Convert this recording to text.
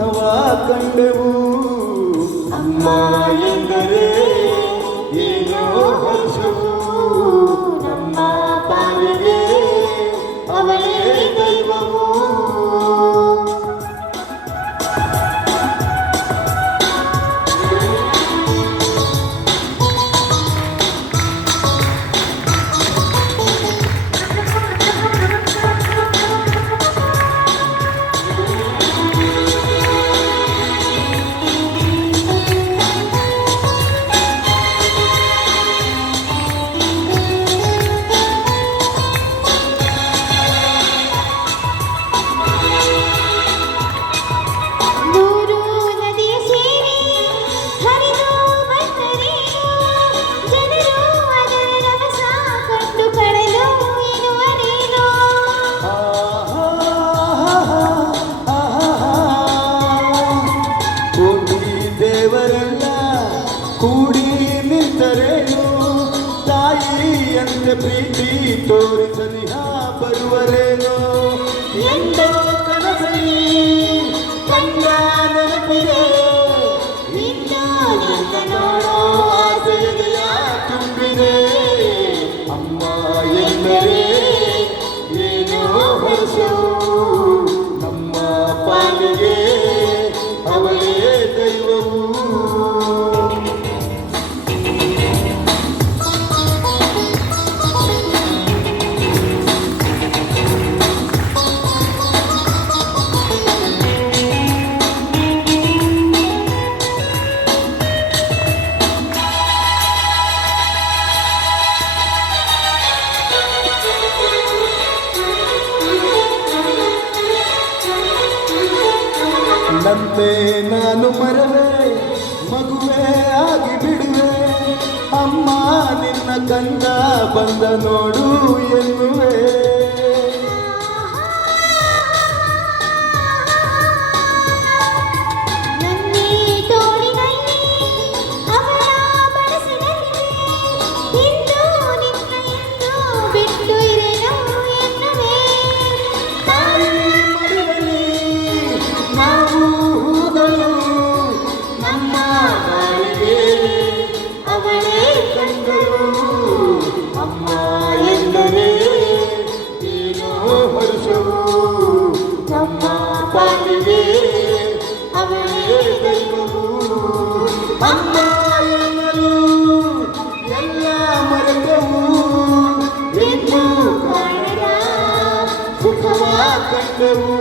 ಸುಖವ ಕಂಡೆವು. ಅಮ್ಮ ಎಂದರೆ ಏನೋ ಹರ್ಷವು, ನಮ್ಮ ಪಾಲಿಗೆ ಅವಳೇ ದೈವವು. ದೇವರೆಲ್ಲ ಕೂಡಿ ನಿಂತರೇನು, ತಾಯಿಯಂತೆ ಪ್ರೀತಿ ತೋರಿಸಲಿಹ ಬರುವರೇನೋ. ಎಂದೋ ಕನಸಲಿ ಕಂಡ ನೆನಪಿದೆ, ಇನ್ನೂ ನನ್ನ ನೋಡೋ ಆಸೆಯ ತುಂಬಿದೆ. ಅಮ್ಮ ಎಂದರೆ ಏನೋ ಹರ್ಷವು, ನಮ್ಮ ಪಾಲಿಗೆ ಅವಳೇ ದೈವವು. ನನ್ನೇ ನಾನು ಮರವೆ ಮಗುವೆ ಆಗಿ ಬಿಡುವೆ, ಅಮ್ಮ ನಿನ್ನ ಕಂದ ಬಂದ ನೋಡು ಎನ್ನುವೆ. ಅಮ್ಮ ಎಂದರೆ ಏನೋ ಹರ್ಷವು, ನಮ್ಮ ಪಾಲಿಗೆ ಅವಳೇ ದೈವವು. ಅಮ್ಮ ಎನ್ನಲು ಎಲ್ಲ ಮರೆತವು, ಎಂದು ಕಾಣದ ಸುಖವ ಕಂಡೆವು.